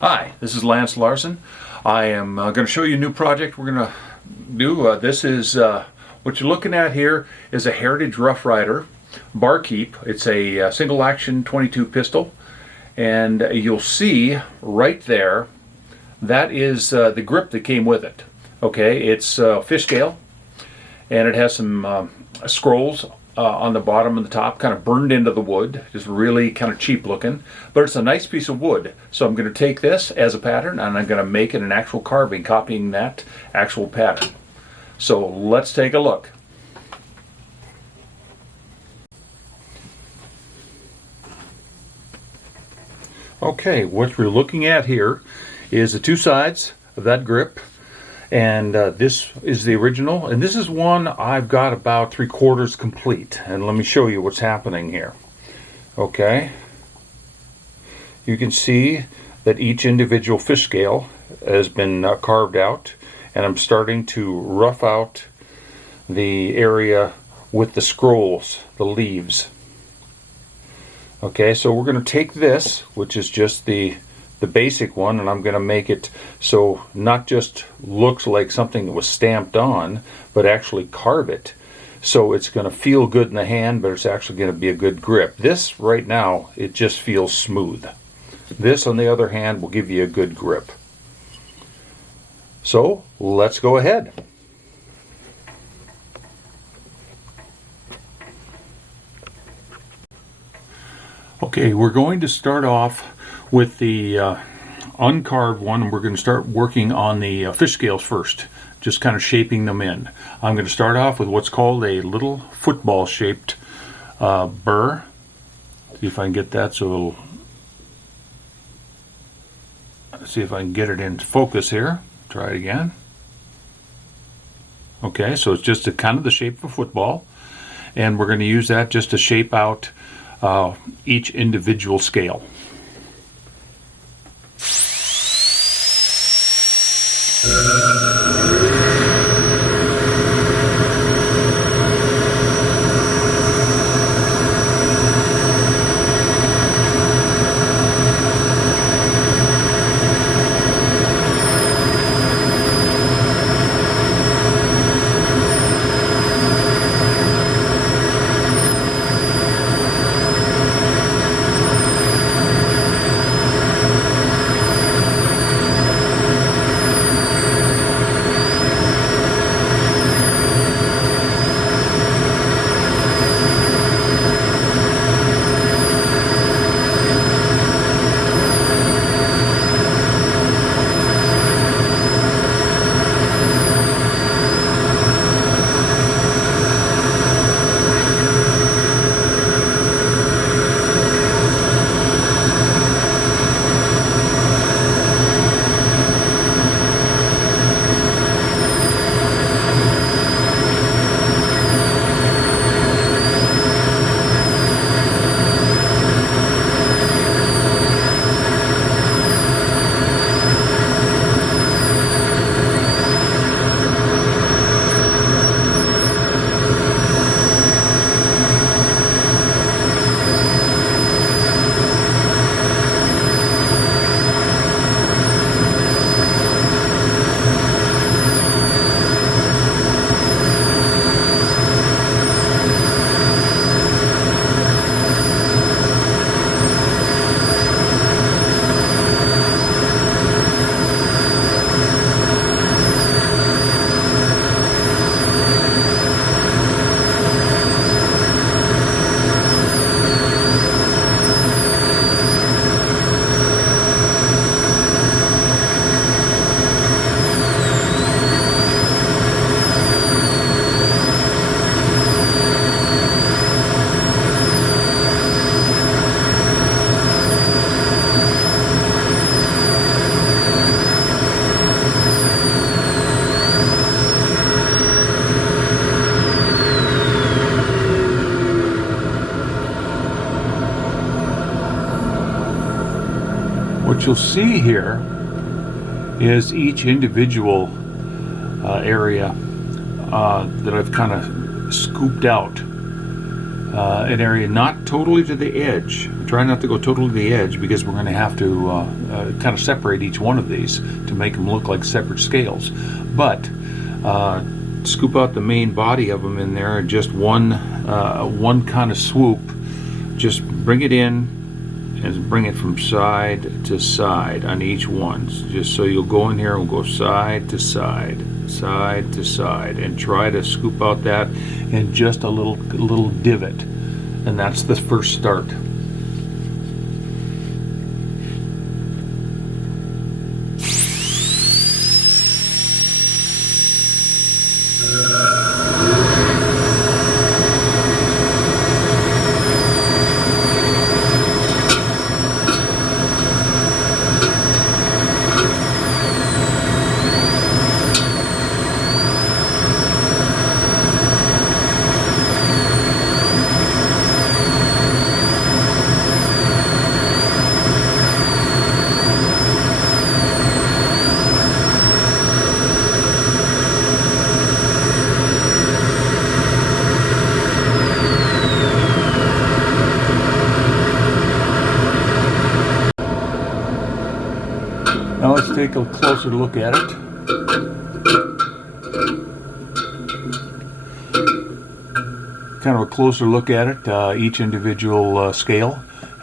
Hi, this is Lance Larson. I am going to show you a new project we're going to do. This is what you're looking at here is a Heritage Rough Rider Barkeep. It's a single action 22 pistol, and you'll see right there that is the grip that came with it. Okay, it's fish scale, and it has some scrolls on the bottom and the top, kind of burned into the wood, just really kind of cheap looking, but it's a nice piece of wood. So I'm going to take this as a pattern and I'm going to make it an actual carving, copying that actual pattern. So let's take a look. Okay, what we're looking at here is the two sides of that grip. And this is the original, and this is one I've got about 3/4 complete. And let me show you what's happening here. Okay, you can see that each individual fish scale has been carved out, and I'm starting to rough out the area with the scrolls, the leaves. Okay, so we're going to take this, which is just the basic one, and I'm going to make it so not just looks like something that was stamped on, but actually carve it so it's going to feel good in the hand, but it's actually going to be a good grip. This right now, it just feels smooth. This, on the other hand, will give you a good grip. So let's go ahead. Okay, we're going to start off with the uncarved one, and we're going to start working on the fish scales first, just kind of shaping them in. I'm going to start off with what's called a little football shaped burr. See if I can get that so it'll, see if I can get it in focus here. Try it again. Okay, so it's just kind of the shape of a football, and we're going to use that just to shape out each individual scale. What you'll see here is each individual area that I've kind of scooped out an area not totally to the edge. Try not to go totally to the edge because we're going to have to kind of separate each one of these to make them look like separate scales. But scoop out the main body of them in there, and just one kind of swoop. Just bring it in and bring it from side to side on each one. Just so you'll go in here and we'll go side to side, side to side, and try to scoop out that in just a little divot, and that's the first start. Now let's take a closer look at it. Kind of a closer look at it. Each individual scale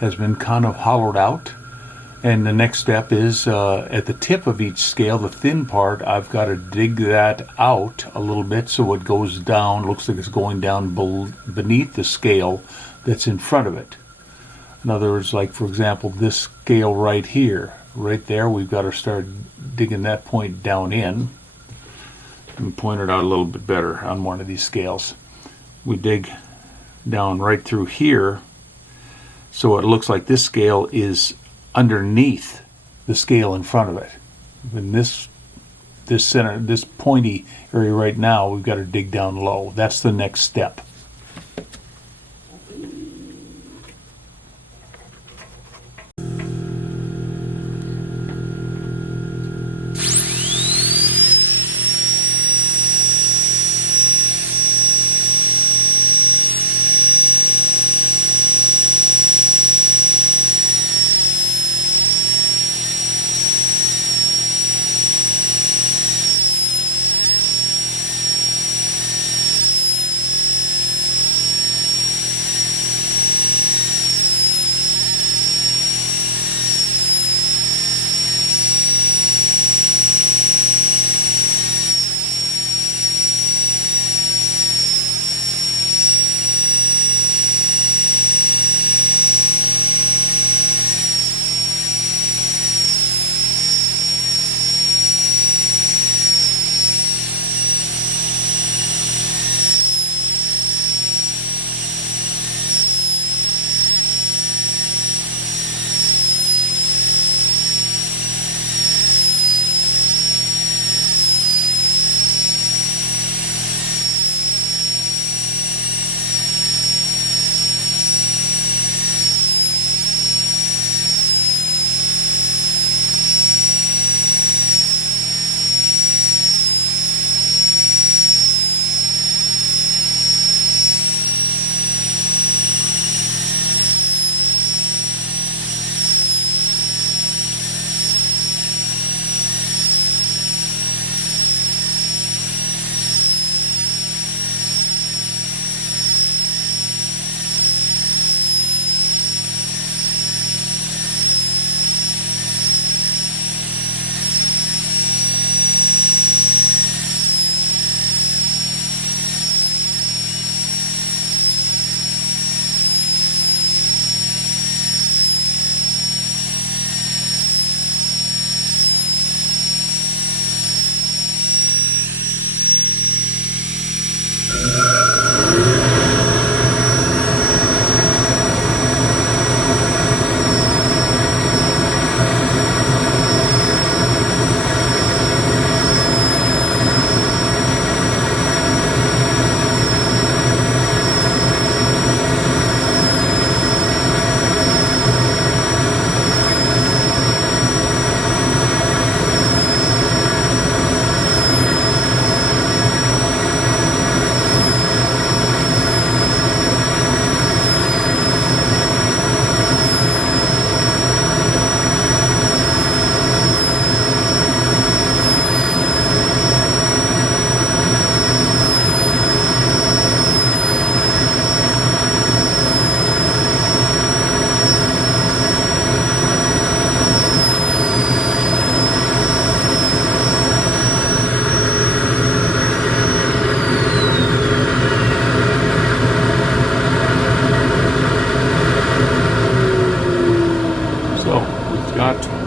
has been kind of hollowed out. And the next step is at the tip of each scale, the thin part, I've got to dig that out a little bit so it goes down, looks like it's going down beneath the scale that's in front of it. In other words, like for example, this scale right here, right there, we've got to start digging that point down in. Let me point it out a little bit better on one of these scales. We dig down right through here, so it looks like this scale is underneath the scale in front of it. In this center, this pointy area right now, we've got to dig down low. That's the next step.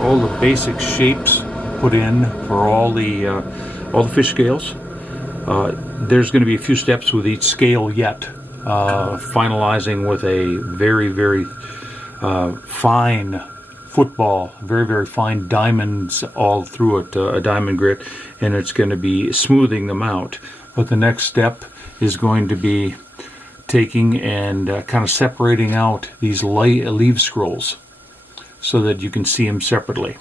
all the basic shapes put in for all the fish scales. There's going to be a few steps with each scale yet, finalizing with a very, very fine football, very, very fine diamonds all through it, a diamond grit, and it's going to be smoothing them out. But the next step is going to be taking and kind of separating out these leaf scrolls so that you can see them separately.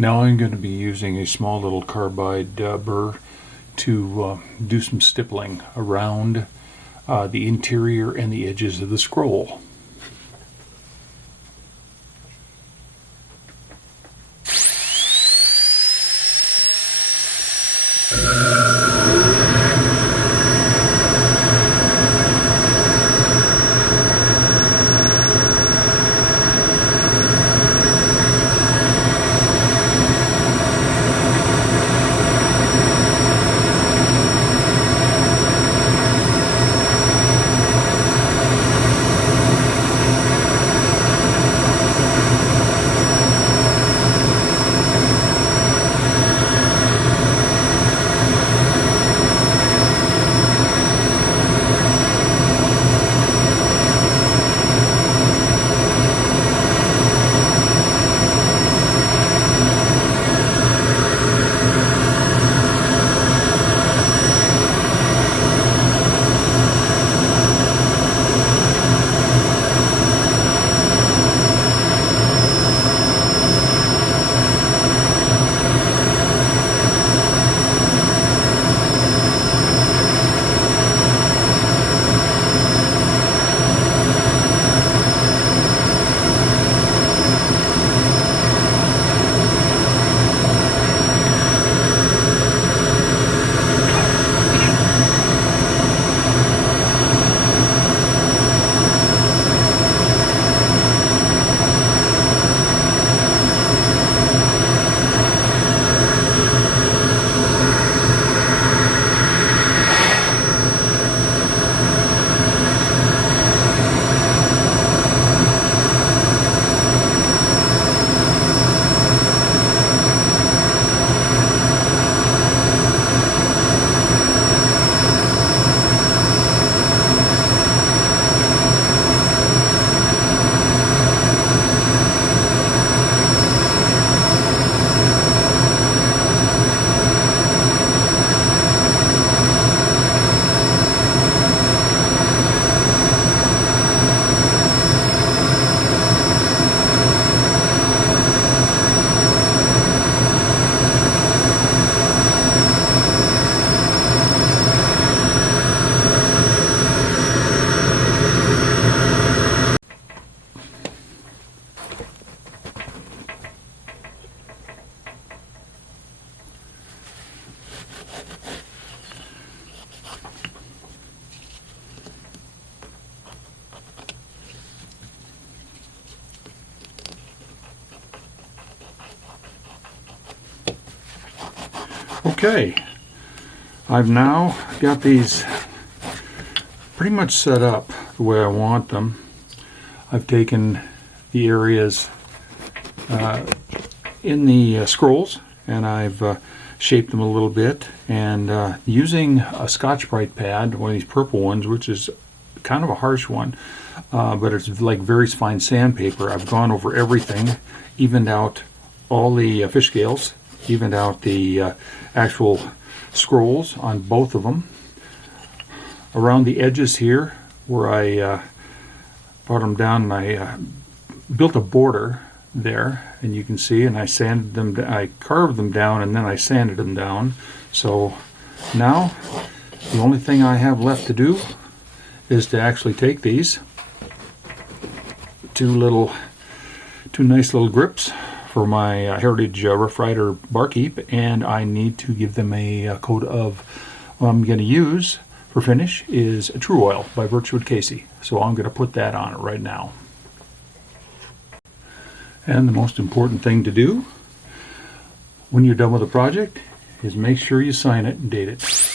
Now I'm going to be using a small little carbide burr to do some stippling around the interior and the edges of the scroll. Okay, I've now got these pretty much set up the way I want them. I've taken the areas in the scrolls and I've shaped them a little bit, and using a Scotch-Brite pad, one of these purple ones, which is kind of a harsh one, but it's like very fine sandpaper. I've gone over everything, evened out all the fish scales, evened out the actual scrolls on both of them. Around the edges here, where I brought them down, and I built a border there, and you can see, and I sanded them, I carved them down, and then I sanded them down. So now the only thing I have left to do is to actually take these two nice little grips for my Heritage Rough Rider Barkeep, and I need to give them a coat of, what I'm going to use for finish is a True Oil by Birchwood Casey. So I'm going to put that on it right now. And the most important thing to do when you're done with a project is make sure you sign it and date it.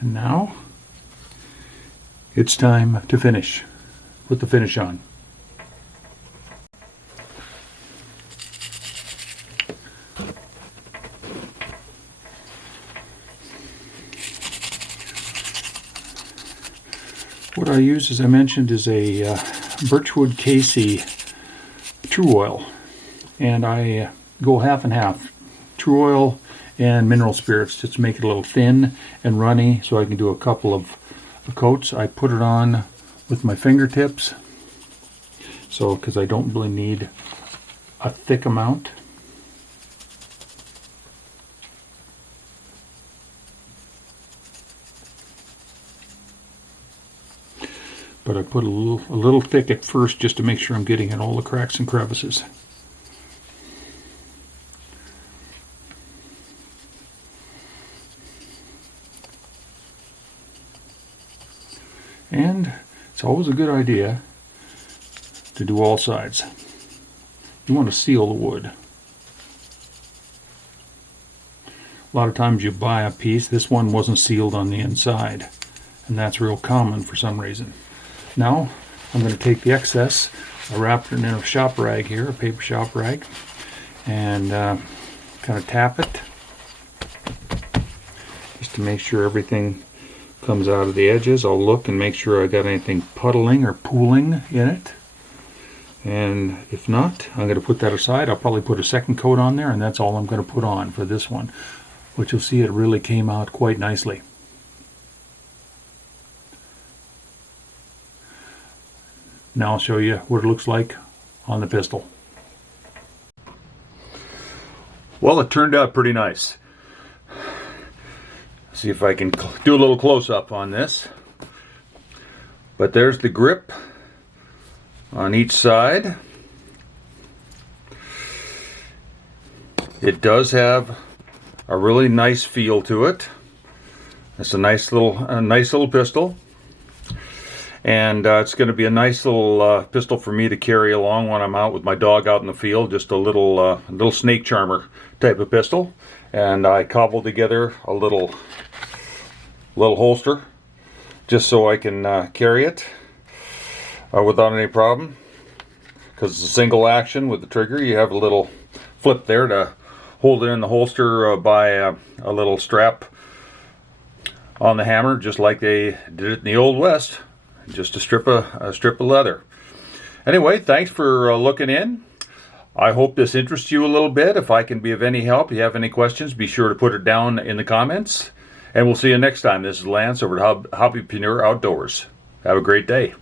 And now it's time to finish. Put the finish on. What I use, as I mentioned, is a Birchwood Casey True Oil, and I go half and half, True Oil and mineral spirits, just to make it a little thin and runny so I can do a couple of coats. I put it on with my fingertips, so because I don't really need a thick amount. But I put a little thick at first just to make sure I'm getting in all the cracks and crevices. And it's always a good idea to do all sides. You want to seal the wood. A lot of times you buy a piece, this one wasn't sealed on the inside, and that's real common for some reason. Now I'm going to take the excess, I wrapped it in a shop rag here, a paper shop rag, and kind of tap it just to make sure everything comes out of the edges. I'll look and make sure I got anything puddling or pooling in it, and if not, I'm going to put that aside. I'll probably put a second coat on there, and that's all I'm going to put on for this one, which you'll see it really came out quite nicely. Now I'll show you what it looks like on the pistol. Well, it turned out pretty nice. See if I can do a little close-up on this. But there's the grip on each side. It does have a really nice feel to it. It's a nice little pistol. And it's going to be a nice little pistol for me to carry along when I'm out with my dog out in the field. Just a little snake charmer type of pistol. And I cobbled together a little holster just so I can carry it without any problem. Because it's a single action with the trigger. You have a little flip there to hold it in the holster by a little strap on the hammer, just like they did it in the Old West. Just a strip of leather. Anyway, thanks for looking in. I hope this interests you a little bit. If I can be of any help, if you have any questions, be sure to put it down in the comments. And we'll see you next time. This is Lance over at Hobbypreneur Outdoors. Have a great day.